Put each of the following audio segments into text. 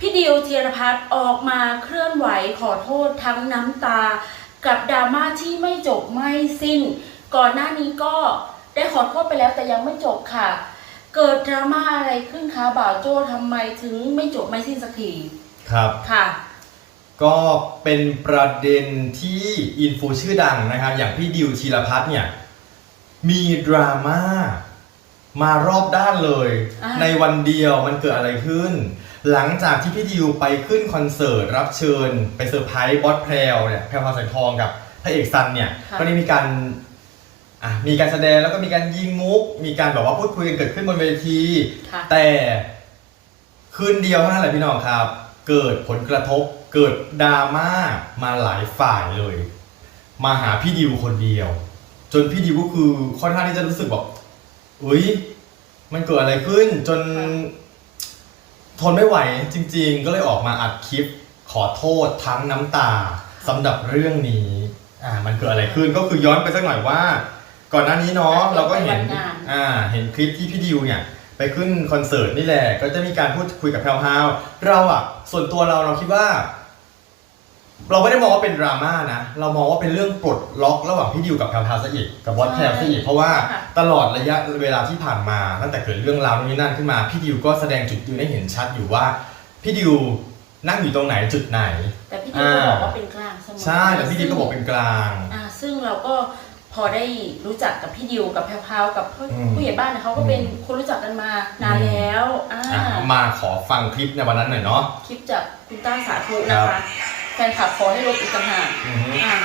พี่ดิวเทียรพัฒน์ออกมาเคลื่อนไหวขอโทษทั้งน้ำตา กับดราม่าที่ไม่จบไม่สิ้น ก่อนหน้านี้ก็ได้ขอโทษไปแล้วแต่ยังไม่จบค่ะ เกิดดราม่าอะไรขึ้นคะบ่าวโจ้ทำไมถึงไม่จบไม่สิ้นสักทีครับค่ะ ก็เป็นประเด็นที่อินฟูชื่อดังนะครับ อย่างพี่ดิวชีรพัฒน์เนี่ย มีดราม่ามารอบด้านเลยอ่าในวันเดียวมันเกิดอะไรขึ้น หลังจากที่พี่ดิวไปขึ้นคอนเสิร์ตรับเชิญ ไปเซอร์ไพรส์บอสแพรวเนี่ยแพรวพราวแสงทองกับพระเอกซันเนี่ยค่ะ ก็ได้มีการอะมีการแสดงแล้วก็มีการยิงมุก มีการแบบว่าพูดคุยกันเกิดขึ้นบนเวที ค่ะแต่คืนเดียวเท่านั้นแหละพี่น้องครับ เกิดผลกระทบเกิดดราม่ามาหลายฝ่ายเลย มาหาพี่ดิวคนเดียว จนพี่ดิวก็คือค่อนข้างที่จะรู้สึกแบบเอ้ยมันเกิดอะไรขึ้นจน ทนไม่ไหวจริง ๆ ก็เลยออกมาอัดคลิปขอโทษทั้งน้ำตาสำหรับเรื่องนี้อ่ามันเกิดอะไรขึ้นก็คือย้อนไปสักหน่อยว่า ก่อนหน้านี้เนาะเราก็เห็นไปวันงานอ่าเห็นคลิปที่พี่ดิวเนี่ยไปขึ้นคอนเสิร์ตนี่แหละก็จะมีการพูดคุยกับแพรวพราวเราอะส่วนตัวเราเราคิดว่า เราไม่ได้มองว่าเป็นดราม่านะ เรามองว่าเป็นเรื่องปลดล็อกระหว่างพี่ดิวกับแพรวพราวซะอีกกับบอสแพรวซะอีกเพราะว่าค่ะตลอดระยะเวลาที่ผ่านมาตั้งแต่เกิดเรื่องราวนี้นั่นขึ้นมาพี่ดิวก็แสดงจุดยืนให้เห็นชัดอยู่ว่าพี่ดิวนั่งอยู่ตรงไหนจุดไหน แต่พี่ดิวก็บอกว่าเป็นกลางเสมอใช่แต่พี่ดิวก็บอกเป็นกลางอ่าซึ่งเราก็พอได้รู้จักกับพี่ดิวกับแพรวๆกับผู้อืมผู้ใหญ่บ้านเนี่ยเขาก็เป็นคนรู้จักกันมานานแล้วอ่าอะมาขอฟังคลิปในวันนั้นหน่อยเนาะคลิปจากคุณต้าสาธุนะคะแฟนคลับขอให้ลบอีกต่างหากอือฮึ อ่า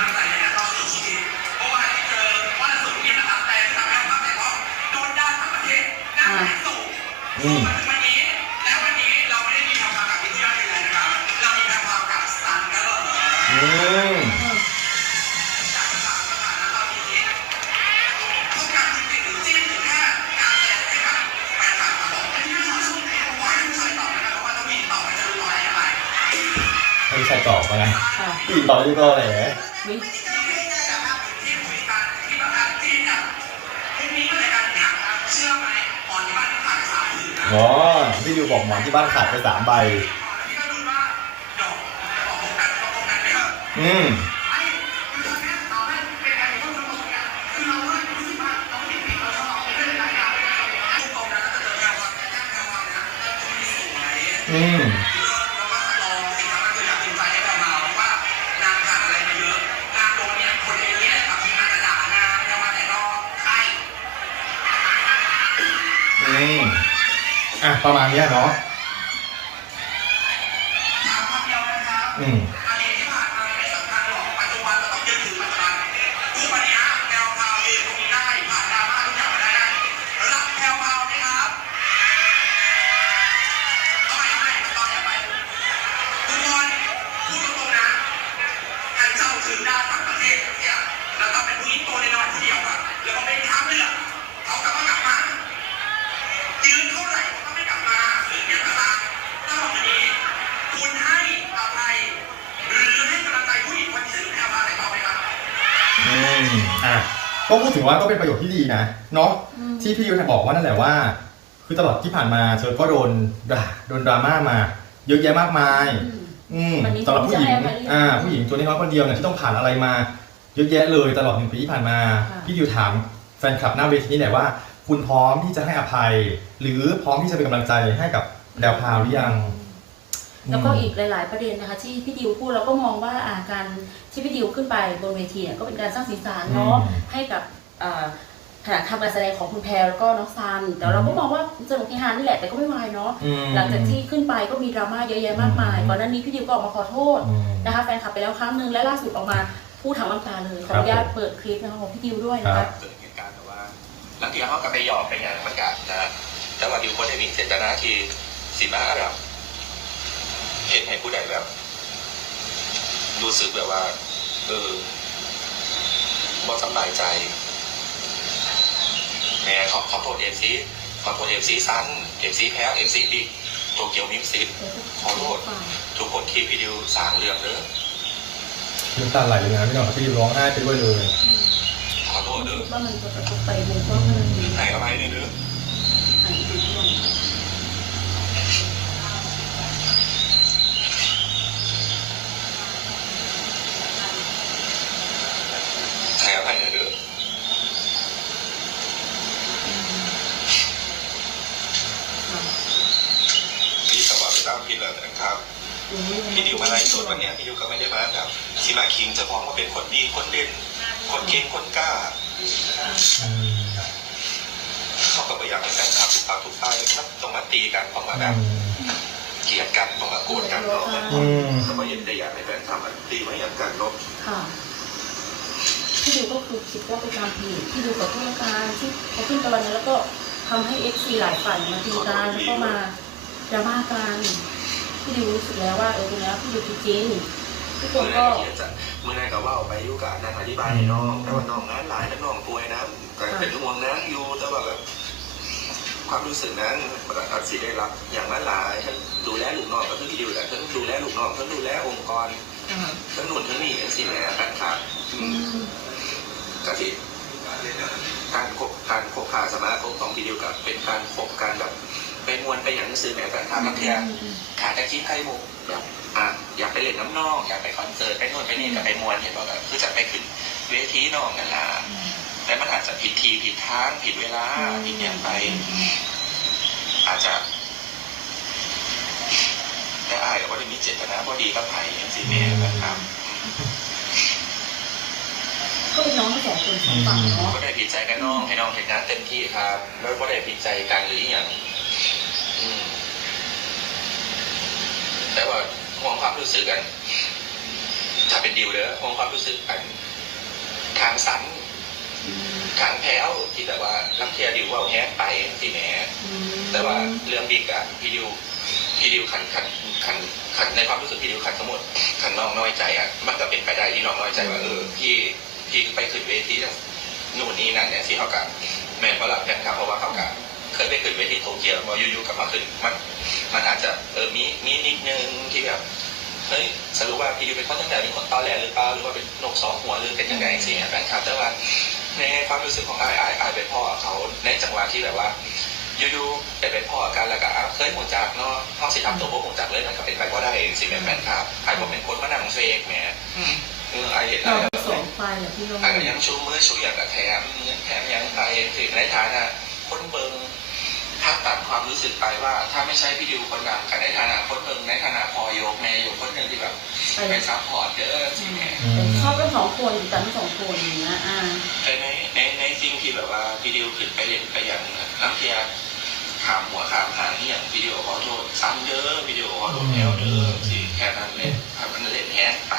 อ่าอืม ไม่ใช่ตอบมาไงค่ะอีกตอบที่ก็แหละวิอ๋อพี่ดิวบอกหมอนที่บ้านขาดไปสามใบ อืม อะ ประมาณเนี้ยเนาะอืม อืมอะ ก็พูดถึงว่าก็เป็นประโยชน์ที่ดีนะเนาะอืมที่พี่ยูบอกว่านั่นแหละว่า คือตลอดที่ผ่านมาเธอก็โดนด่าโดนดราม่ามาเยอะแยะมากมาย อืมอืมวันนี้สำหรับผู้หญิงจะให้อภัยหรือยังอ่า ผู้หญิงตัวน้อยๆคนเดียวเนี่ยที่ต้องผ่านอะไรมา เยอะแยะเลยตลอดหนึ่งปีที่ผ่านมาค่ะพี่ยูถามแฟนคลับหน้าเวทีนี่แหละว่า คุณพร้อมที่จะให้อภัย หรือพร้อมที่จะเป็นกำลังใจให้กับแดวพราวหรือยัง แล้วก็อีกหลาย ๆ ประเด็นนะคะ ที่พี่ดิวพูดเราก็มองว่าอ่าการที่พี่ดิวขึ้นไปบนเวทีเนี่ยก็เป็นการสร้างสีสันเนาะอืมให้กับอ่าขณะทำการแสดงของคุณแพรแล้วก็น้องซันแต่เราก็มองว่าสนุกที่ฮานี่แหละแต่ก็ไม่วายเนาะอืมหลังจากที่ขึ้นไปก็มีดราม่าเยอะแยะมากมายอืมก่อนหน้านี้พี่ดิวก็ออกมาขอโทษอืมนะคะแฟนคลับไปแล้วครั้งหนึ่งและล่าสุดออกมาพูดทางน้ำตาเลยขออนุญาตเปิดคลิปนะคะของพี่ดิวด้วยนะครัคะบเกิดเหตุการณ์แต่ว่าหลังจากเขาก็ไปหยอกไปอย่างมันกันะแต่ว่าดิวก็ได้มีเจตนาที่สีมาแบบ เห็นให้ผู้ใดแบบ รู้สึกแบบว่า เออบ่สำบายใจแม่ขอขอโทษเอฟซีขอโทษเอฟซีซันเอฟซีแพ้เอฟซีบิ๊กโตเกียวมิมซิตขอโทษทุกคนที่พี่ดิวสร้างเรื่องเด้อน้ำตาไหลเลยนะพี่น้องพี่ดิวร้องไห้ไปด้วยเลยขอโทษเด้อคิดว่ามันจะกระทบไปวงกว้างขนาดนี้ให้อภัยเด้อเด้ออันนี้คือเรื่อง ที่แล้วนะครับ พี่ดิวมาไลฟ์สดวันเนี้ยพี่ดิวก็ไม่ได้มาแบบที่มาคิงจะพ้องว่าเป็นคนดีคนเด่น คนเก่งคนกล้าอืมเขาก็ไม่อยากให้แฟนคลับทุกฝ่ายทุกฝ่ายครับต้องมาตีกันต้องมาแบบเกลียดกันต้องมาโกรธกันเนาะอืมก็ไม่ได้อยากให้แฟนคลับมันตีไม่อยากกันเนาะค่ะพี่ดิวก็คือคิดว่าเป็นความผิดพี่ดิวขอโทษการที่เขาขึ้นตอนนั้นแล้วก็ทำให้เอฟซีหลายฝ่ายมาตีกันแล้วก็มาดราม่ากัน พี่ดิวรู้สึกแล้วว่าเออตรงนี้พี่ดิวผิดจริงทุกคนเมื่อก็ไหร่จะเมื่อไหร่ก็ว่าไปอยุกับนั่งอธิบายให้น้องแต่ว่าน้องนั้นหลายแล้วน้องป่วยนะแต่เป็นห่วงนะอยู่แต่ว่าแบบความรู้สึกนั้นอาจสิได้รับ อย่างนั้นหลายทั้งดูแลลูกน้องก็คือพี่ดิวแหละทั้งดูแลลูกน้องทั้งดูแลองค์กรอ่าทั้งหนุนทั้งนี่สิแหละแฟนคลับอือืมมกะทิการคบการคบหาสมาคมของวิดีโอกับเป็นการคบกันแบบ ไปมวนไปอย่างหนังสือแหม่แฟนคลับบางทีอะขาตะคิดไข่มุกแบบอะอยากไปเล่นน้ำนอกอยากไปคอนเสิร์ตไปนู่นไปนี่กับไปมวนเห็นว่าแบบคือจะไปขึ้นเวทีนอกนั่นล่ะแต่มันอาจจะผิดทีผิดทางผิดเวลาผิดอย่างไป อาจจะแต่อายกับว่าได้มีเจตนาพอดีกับไผ่ยังสิแม่นะครับก็เป็นน้องทั้งสองคนสองฝั่งเนาะก็ได้ผิดใจกันน้องให้น้องเห็นงานเต็มที่ครับ แล้วก็ได้ผิดใจกันหรืออหย่างอืมแต่ว่าห่วง ความรู้สึกกัน ถ้าเป็นดิวเด้อห่วงความรู้สึกกัน ทางสันอืมทางแพ้วที่แบบว่าลังเทียดิวว่าแฮกไปสิแหมแต่ว่าเรื่องบิ๊กอะพี่ดิวพี่ดิวขันขันขันขันในความรู้สึกพี่ดิวขันสมมติขันน้องน้อยใจอะมันก็เป็นไปได้ที่น้องน้อยใจว่าเออพี่พี่ไปขึ้นเวทีนู่นนี่นั่นเนี่ยสิเขากับแม่ก็รับแฟนคลับเพราะว่าเขากับเคยไปขึ้นเวทีโตเกียวพออยู่ๆกลับมาขึ้นมันมันอาจจะเออมีมีนิดนึงที่แบบ เฮ้ยสรุปว่าพี่ดิวเป็นคนตั้งแต่เป็นคนตอแหลหรือเปล่าหรือว่าเป็นนกสองหัวหรือเป็นยังไงสิแฟนคลับแต่ว่าในความรู้สึกของไอ้ไอ้ไอ้เป็นพ่อเขาในจังหวะที่แบบว่าอยู่ๆแต่เป็นพ่อกันแล้วก็อ้าวเคยหมดจักเนาะห้องสิทำตัวพวกหมดจักเลยมันก็เป็นไปก็ได้สิแม่แฟนครับไอ้ผมเป็นคนมานั่งเฟกแหมเออไอ้เห็นเราแล้วทั้งสองฝ่ายแหละพี่น้องไอ้ก็ยังชูมือชูอย่างกับแถมแถมยังไปถึงในฐานะคนเบิงถ้าตัดความรู้ สึกไปว่าถ้าไม่ใช่พี่ดิวคนดังกันในฐานะคนเบิงในฐานะพอโยกแม่โยกคนหนึ่งที่แบบไปไปซัพพอร์ตเด้อสิแม่อืมชอบทั้งสองคนอยู่กันทั้งสองคนอย่างเงี้ยอ่าแต่ในในในสิ่งที่แบบว่าพี่ดิวขึ้นไปเล่นไปอย่างน้ำเทียขามหัวขามหางนี่อย่างวิดีโอขอโทษซ้ำเด้อวิดีโอขอโทษแนวเด้อสิแค่นั้นเลยถ้ามันเล่นแฮกไป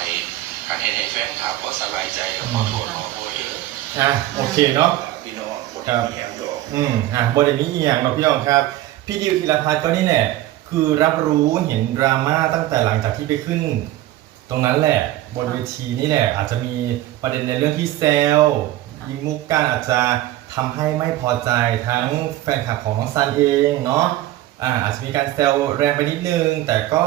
การเห็นให้แฟนคลับก็สบายใจแล้วขอโทษขอโทษเด้ออะโอเคเนาะพี่น้องคนครับที่แฮกดอกอืมอะบริมีอีกอย่างเราพี่น้องครับ พี่ดิวธีรพัฒน์ก็นี่แหละ คือรับรู้เห็นดราม่าตั้งแต่หลังจากที่ไปขึ้น ตรงนั้นแหละ บนเวทีนี่แหละ อาจจะมีประเด็นในเรื่องที่เซลยิงมุกกันอาจจะทำให้ไม่พอใจทั้งแฟนคลับของน้องซันเองเนาะอ่าอาจจะมีการเซลแรงไปนิดนึง แต่ก็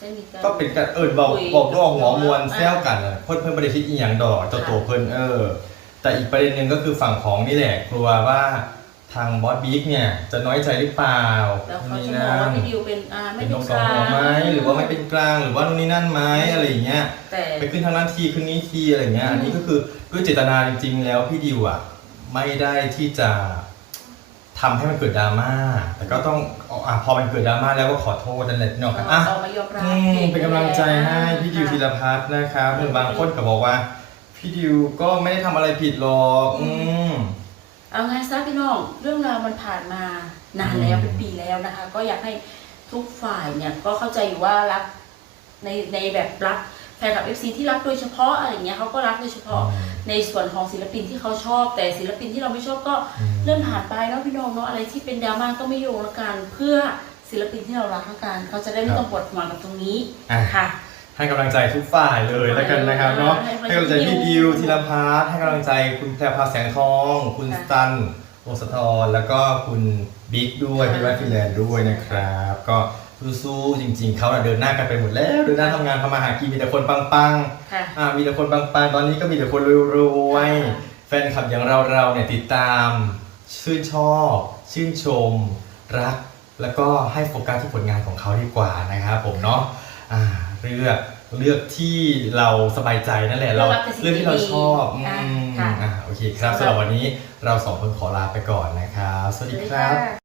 ได้มีาร ก็เป็นการเอิญบอกคุยบอกด้วยหัวมวลอ่าแซวกันอะเพิ่นเพิ่นประเด็นคิดอีหยังดอกเจ้าตัวเพิ่นเออ แต่อีกประเด็นหนึ่งก็คือฝั่งของนี่แหละกลัวว่า ทางบอสบิ๊กเนี่ยจะน้อยใจหรือเปล่าแล้วเขานี่จะมองนั่ว่านพี่ดิวเป็นอ่าไม่เป็นนเป็นกกสองลาหัวงไหมหรือว่าไม่เป็นกลางหรือว่านู่นนี่นั่นไหมอะไรอย่างเงี้ยแต่ไปขึ้นทางนั้นทีขึ้นนี้ทีอะไรอย่างเงี้ยอันนี้ก็คือด้วยเจตนาจริงๆแล้วพี่ดิวอะไม่ได้ที่จะทำให้มันเกิดดราม่าแต่ก็ต้องอะพอมันเกิดดราม่าแล้วก็ขอโทษนั่นแหละพี่น้องครับอะออกมายอมรับอืมเป็นกำลังใจให้พี่ดิวธีรพัฒน์นะครับหรือบางคนก็บอกว่า พี่ดิวก็ไม่ได้ทำอะไรผิดหรอกอืม เอาไงซะพี่น้อง เรื่องราวมันผ่านมานานแล้วอืมเป็นปีแล้วนะคะ ก็อยากให้ทุกฝ่ายเนี่ยก็เข้าใจอยู่ว่ารักในในแบบรักแฟนคลับเอฟซีที่รักโดยเฉพาะอะไรอย่างเงี้ยเขาก็รักโดยเฉพาะในส่วนของศิลปินที่เขาชอบ แต่ศิลปินที่เราไม่ชอบก็อืมเลื่อนผ่านไปเนาะพี่น้องเนาะอะไรที่เป็นดราม่าก็ไม่โยงละกันเพื่อศิลปินที่เรารักละกันเขาจะได้ไม่ต้องปวดหัวกับตรงนี้อะค่ะ ให้กำลังใจทุกฝ่ายเลยแล้วกันนะครับเนาะให้ให้กำกำลัลังงใจใจพี่พี่ดิดิววธีรพัฒน์ให้กำลังใจคุณแพรพราวแสงทอง คุณค่ะสตันโอสธรแล้วก็คุณบิ๊กด้วยค่ะพี่ว่าฟินแลนด์ด้วยนะครับ ก็สู้ๆจริง ๆเขาน่ะเดินหน้ากันไปหมดแล้วเดินหน้าทำงานทำมาหากินมีแต่คนปังๆค่ะอ่ามีแต่คนปังๆตอนนี้ก็มีแต่คนรวยๆแฟนคลับอย่างเราเราๆเนี่ยติดตาม ชื่นชอบ ชื่นชม รัก แล้วก็ให้โฟกัสที่ผลงานของเขาดีกว่านะครับผมเนาะอ่า เลือกเลือกที่เราสบายใจนั่นแหละเราเลือกแต่สิ่งเลือกที่เราชอบดีอืๆมค่ะอ่าโอเคครับสำหรับวันนี้เราสองคนขอลาไปก่อนนะครับ สวัสดีครับค่ะ